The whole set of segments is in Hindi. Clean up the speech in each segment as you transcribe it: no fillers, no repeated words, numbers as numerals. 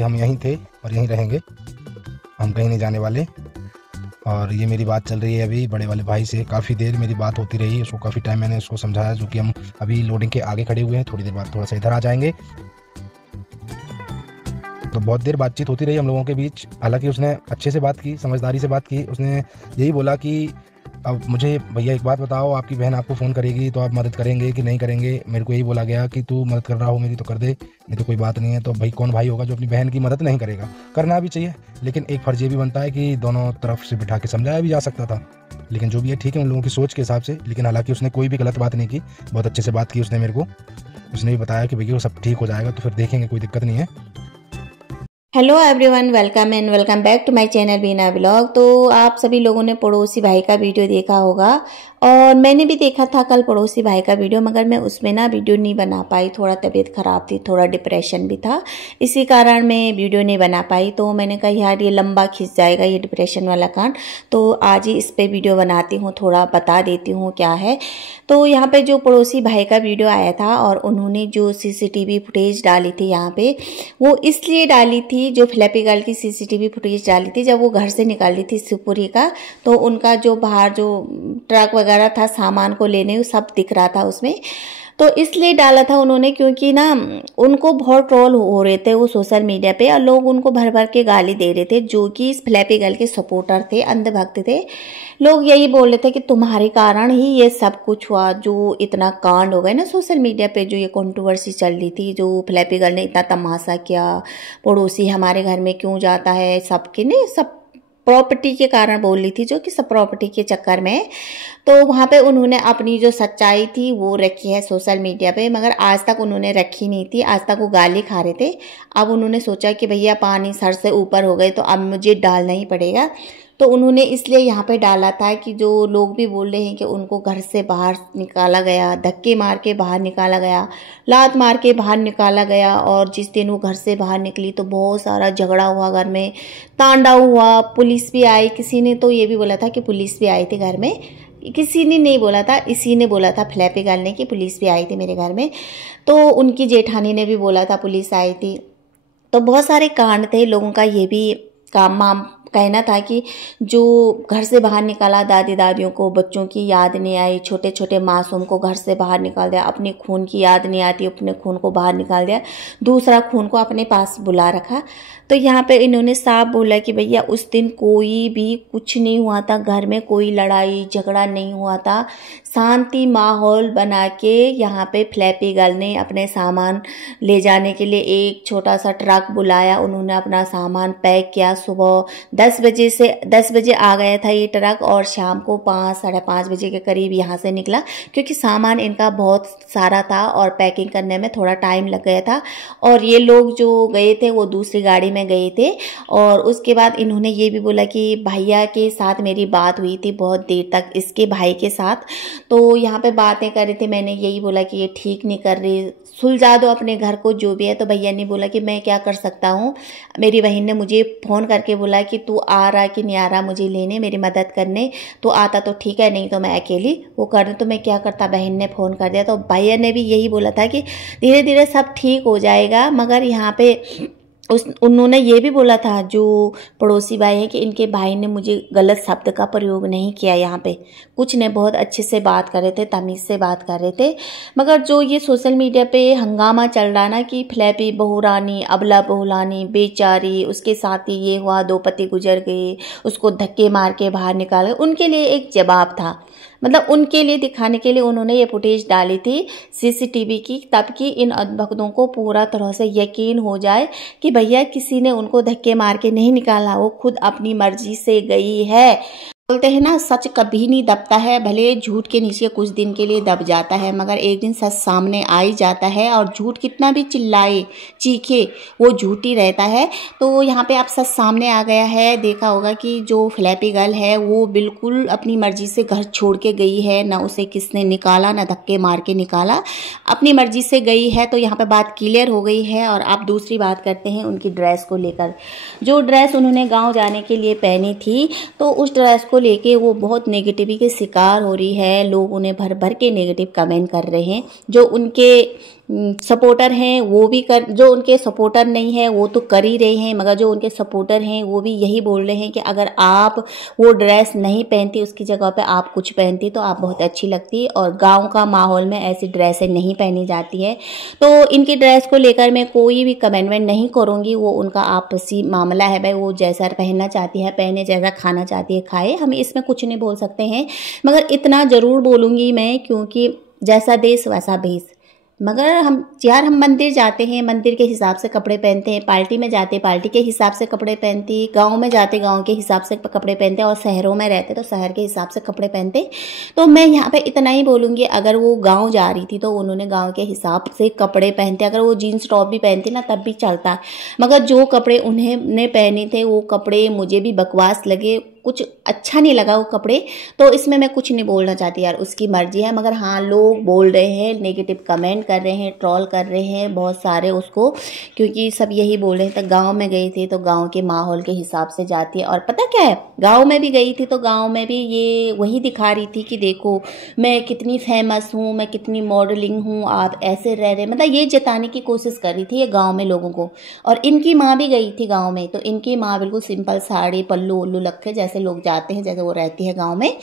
हम यहीं थे और यहीं रहेंगे, हम कहीं नहीं जाने वाले। और ये मेरी बात चल रही है अभी बड़े वाले भाई से, काफ़ी देर मेरी बात होती रही, उसको काफ़ी टाइम मैंने उसको समझाया, जो कि हम अभी लोडिंग के आगे खड़े हुए हैं, थोड़ी देर बाद थोड़ा सा इधर आ जाएंगे। तो बहुत देर बातचीत होती रही हम लोगों के बीच। हालांकि उसने अच्छे से बात की, समझदारी से बात की। उसने यही बोला कि अब मुझे भैया एक बात बताओ, आपकी बहन आपको फ़ोन करेगी तो आप मदद करेंगे कि नहीं करेंगे। मेरे को यही बोला गया कि तू मदद कर रहा हो मेरी तो कर दे, नहीं तो कोई बात नहीं है। तो भाई कौन भाई होगा जो अपनी बहन की मदद नहीं करेगा। करना भी चाहिए, लेकिन एक फ़र्ज़ ये भी बनता है कि दोनों तरफ से बिठा के समझाया भी जा सकता था। लेकिन जो भी है ठीक है उन लोगों की सोच के हिसाब से। लेकिन हालांकि उसने कोई भी गलत बात नहीं की, बहुत अच्छे से बात की उसने मेरे को। उसने भी बताया कि भैया वो सब ठीक हो जाएगा, तो फिर देखेंगे, कोई दिक्कत नहीं है। Hello everyone, welcome and welcome back to my channel Beena blog. तो आप सभी लोगों ने पड़ोसी भाई का वीडियो देखा होगा और मैंने भी देखा था कल पड़ोसी भाई का वीडियो, मगर मैं उसमें ना वीडियो नहीं बना पाई। थोड़ा तबीयत ख़राब थी, थोड़ा डिप्रेशन भी था, इसी कारण मैं वीडियो नहीं बना पाई। तो मैंने कहा यार ये लंबा खिंच जाएगा ये डिप्रेशन वाला कांड, तो आज ही इस पर वीडियो बनाती हूँ, थोड़ा बता देती हूँ क्या है। तो यहाँ पे जो पड़ोसी भाई का वीडियो आया था और उन्होंने जो CCTV फुटेज डाली थी यहाँ पे, वो इसलिए डाली थी, जो फ्लैपी गर्ल की CCTV फुटेज डाली थी जब वो घर से निकाली थी शिवपुरी का, तो उनका जो बाहर जो ट्रक वगैरह था सामान को लेने, वो सब दिख रहा था उसमें। तो इसलिए डाला था उन्होंने क्योंकि ना उनको बहुत ट्रोल हो रहे थे वो सोशल मीडिया पे, और लोग उनको भर भर के गाली दे रहे थे, जो कि इस फ्लैपी गर्ल के सपोर्टर थे, अंधभक्त थे। लोग यही बोल रहे थे कि तुम्हारे कारण ही ये सब कुछ हुआ, जो इतना कांड हो गए ना सोशल मीडिया पे, जो ये कंट्रोवर्सी चल रही थी, जो फ्लैपी गर्ल ने इतना तमाशा किया, पड़ोसी हमारे घर में क्यों जाता है, सबके ने सब प्रॉपर्टी के कारण बोल रही थी, जो कि सब प्रॉपर्टी के चक्कर में। तो वहाँ पे उन्होंने अपनी जो सच्चाई थी वो रखी है सोशल मीडिया पे, मगर आज तक उन्होंने रखी नहीं थी। आज तक वो गाली खा रहे थे। अब उन्होंने सोचा कि भैया पानी सर से ऊपर हो गए तो अब मुझे डालना ही पड़ेगा। तो उन्होंने इसलिए यहाँ पे डाला था कि जो लोग भी बोल रहे हैं कि उनको घर से बाहर निकाला गया, धक्के मार के बाहर निकाला गया, लात मार के बाहर निकाला गया, और जिस दिन वो घर से बाहर निकली तो बहुत सारा झगड़ा हुआ घर में, तांडव हुआ, पुलिस भी आई। किसी ने तो ये भी बोला था कि पुलिस भी आई थी घर में, किसी ने नहीं बोला था, इसी ने बोला था फ्लैपी गर्ल ने कि पुलिस भी आई थी मेरे घर में। तो उनकी जेठानी ने भी बोला था पुलिस आई थी। तो बहुत सारे कांड थे लोगों का, ये भी काम माम कहना था कि जो घर से बाहर निकाला, दादी दादियों को बच्चों की याद नहीं आई, छोटे छोटे मासूम को घर से बाहर निकाल दिया, अपने खून की याद नहीं आती, अपने खून को बाहर निकाल दिया, दूसरा खून को अपने पास बुला रखा। तो यहाँ पे इन्होंने साफ बोला कि भैया उस दिन कोई भी कुछ नहीं हुआ था, घर में कोई लड़ाई झगड़ा नहीं हुआ था, शांति माहौल बना के यहाँ पे फ्लैपी गर्ल ने अपने सामान ले जाने के लिए एक छोटा सा ट्रक बुलाया, उन्होंने अपना सामान पैक किया। सुबह 10 बजे आ गया था ये ट्रक, और शाम को 5 साढ़े 5 बजे के करीब यहाँ से निकला, क्योंकि सामान इनका बहुत सारा था और पैकिंग करने में थोड़ा टाइम लग गया था। और ये लोग जो गए थे वो दूसरी गाड़ी में गए थे। और उसके बाद इन्होंने ये भी बोला कि भैया के साथ मेरी बात हुई थी बहुत देर तक, इसके भाई के साथ। तो यहाँ पे बातें कर रहे थे, मैंने यही बोला कि ये ठीक नहीं कर रही, सुलझा दो अपने घर को जो भी है। तो भैया ने बोला कि मैं क्या कर सकता हूँ, मेरी बहन ने मुझे फ़ोन करके बोला कि तू आ रहा कि नहीं आ रहा मुझे लेने, मेरी मदद करने, तो आता तो ठीक है, नहीं तो मैं अकेली वो कर दूँ। तो मैं क्या करता, बहन ने फ़ोन कर दिया। तो भैया ने भी यही बोला था कि धीरे धीरे सब ठीक हो जाएगा, मगर यहाँ पे उन्होंने ये भी बोला था जो पड़ोसी भाई हैं कि इनके भाई ने मुझे गलत शब्द का प्रयोग नहीं किया, यहाँ पे कुछ ने बहुत अच्छे से बात कर रहे थे, तमीज़ से बात कर रहे थे। मगर जो ये सोशल मीडिया पे हंगामा चल रहा ना कि फ्लैपी बहुरानी, अबला बहुलानी बेचारी, उसके साथ ही ये हुआ, 2 पति गुजर गए, उसको धक्के मार के बाहर निकाल गए, उनके लिए एक जवाब था, मतलब उनके लिए दिखाने के लिए उन्होंने ये फुटेज डाली थी CCTV की, ताकि इन भक्तों को पूरा तरह से यकीन हो जाए कि भैया किसी ने उनको धक्के मार के नहीं निकाला, वो खुद अपनी मर्जी से गई है। बोलते हैं ना, सच कभी नहीं दबता है, भले झूठ के नीचे कुछ दिन के लिए दब जाता है, मगर एक दिन सच सामने आ ही जाता है। और झूठ कितना भी चिल्लाए चीखे वो झूठ ही रहता है। तो यहाँ पे आप सच सामने आ गया है। देखा होगा कि जो फ्लैपी गर्ल है वो बिल्कुल अपनी मर्जी से घर छोड़ के गई है, ना उसे किसने निकाला, ना धक्के मार के निकाला, अपनी मर्जी से गई है। तो यहाँ पे बात क्लियर हो गई है। और आप दूसरी बात करते हैं उनकी ड्रेस को लेकर, जो ड्रेस उन्होंने गाँव जाने के लिए पहनी थी, तो उस ड्रेस को लेके वो बहुत नेगेटिविटी के शिकार हो रही है। लोग उन्हें भर भर के नेगेटिव कमेंट कर रहे हैं, जो उनके सपोर्टर हैं वो भी कर, जो उनके सपोर्टर नहीं है वो तो कर ही रहे हैं, मगर जो उनके सपोर्टर हैं वो भी यही बोल रहे हैं कि अगर आप वो ड्रेस नहीं पहनती, उसकी जगह पे आप कुछ पहनती तो आप बहुत अच्छी लगती, और गांव का माहौल में ऐसी ड्रेसें नहीं पहनी जाती है। तो इनकी ड्रेस को लेकर मैं कोई भी कमेंटमेंट नहीं करूँगी, वो उनका आपसी मामला है भाई, वो जैसा पहनना चाहती है पहने, जैसा खाना चाहती है खाए, हम इसमें कुछ नहीं बोल सकते हैं। मगर इतना ज़रूर बोलूँगी मैं, क्योंकि जैसा देश वैसा भेष। मगर हम मंदिर जाते हैं, मंदिर के हिसाब से कपड़े पहनते हैं, पार्टी में जाते पार्टी के हिसाब से कपड़े पहनती, गांव में जाते गांव के हिसाब से कपड़े पहनते, और शहरों में रहते तो शहर के हिसाब से कपड़े पहनते। तो मैं यहाँ पे इतना ही बोलूँगी, अगर वो गांव जा रही थी तो उन्होंने गांव के हिसाब से कपड़े पहनते, अगर वो जीन्स टॉप भी पहनती ना तब भी चलता, मगर जो कपड़े उन्होंने पहने थे वो कपड़े मुझे भी बकवास लगे, कुछ अच्छा नहीं लगा वो कपड़े। तो इसमें मैं कुछ नहीं बोलना चाहती यार, उसकी मर्जी है। मगर हाँ, लोग बोल रहे हैं, नेगेटिव कमेंट कर रहे हैं, ट्रोल कर रहे हैं बहुत सारे उसको, क्योंकि सब यही बोल रहे हैं। तो गांव में गई थी तो गांव के माहौल के हिसाब से जाती है, और पता क्या है, गांव में भी गई थी तो गांव में भी ये वही दिखा रही थी कि देखो मैं कितनी फेमस हूँ, मैं कितनी मॉडलिंग हूँ, आप ऐसे रह रहे, मतलब ये जताने की कोशिश कर रही थी ये गाँव में लोगों को। और इनकी माँ भी गई थी गाँव में, तो इनकी माँ बिल्कुल सिंपल साड़ी पल्लू उल्लू लखे जैसे लोग जाते हैं, जैसे वो रहती है गांव में,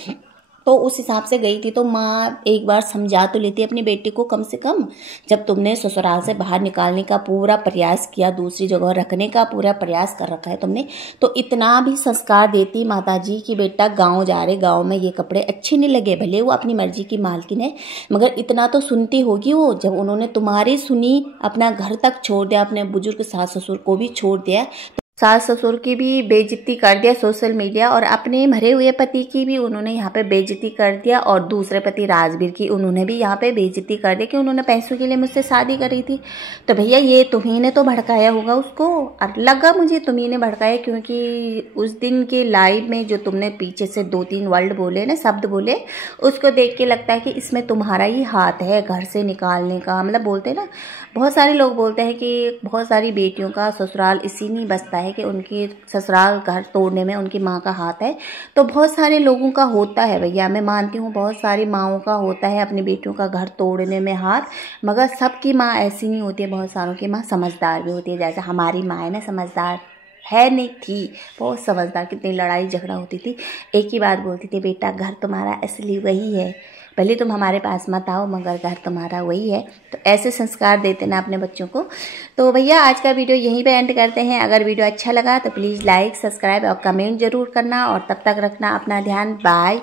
तो उस हिसाब से गई थी। तो माँ एक बार समझा तो लेती अपनी बेटी को, कम से कम जब तुमने ससुराल से बाहर निकालने का पूरा प्रयास किया, दूसरी जगह रखने का पूरा प्रयास कर रखा है तुमने, तो इतना भी संस्कार देती माता जी कि बेटा गांव जा रहे, गांव में ये कपड़े अच्छे नहीं लगे, भले वो अपनी मर्जी की मालकिन है, मगर इतना तो सुनती होगी वो। जब उन्होंने तुम्हारी सुनी, अपना घर तक छोड़ दिया, अपने बुजुर्ग सास ससुर को भी छोड़ दिया, सास ससुर की भी बेइज्जती कर दिया सोशल मीडिया, और अपने मरे हुए पति की भी उन्होंने यहाँ पे बेइज्जती कर दिया, और दूसरे पति राजवीर की उन्होंने भी यहाँ पे बेइज्जती कर दिया कि उन्होंने पैसों के लिए मुझसे शादी करी थी। तो भैया ये तुम्ही ने तो भड़काया होगा उसको, और लगा मुझे तुम्ही ने भड़काया, क्योंकि उस दिन के लाइव में जो तुमने पीछे से 2-3 वर्ड बोले ना, शब्द बोले, उसको देख के लगता है कि इसमें तुम्हारा ही हाथ है घर से निकालने का। मतलब बोलते हैं ना, बहुत सारे लोग बोलते हैं कि बहुत सारी बेटियों का ससुराल इसी नहीं बसता है कि उनकी ससुराल घर तोड़ने में उनकी माँ का हाथ है। तो बहुत सारे लोगों का होता है भैया, मैं मानती हूँ बहुत सारी माँओं का होता है अपनी बेटियों का घर तोड़ने में हाथ, मगर सबकी माँ ऐसी नहीं होती है, बहुत सारों की माँ समझदार भी होती है। जैसे हमारी माँ है ना, समझदार है, नहीं थी बहुत समझदार, कितनी लड़ाई झगड़ा होती थी, एक ही बात बोलती थी, बेटा घर तुम्हारा असली वही है, भले तुम हमारे पास मत आओ मगर घर तुम्हारा वही है। तो ऐसे संस्कार देते ना अपने बच्चों को। तो भैया आज का वीडियो यहीं पे एंड करते हैं। अगर वीडियो अच्छा लगा तो प्लीज़ लाइक, सब्सक्राइब और कमेंट जरूर करना, और तब तक रखना अपना ध्यान। बाय।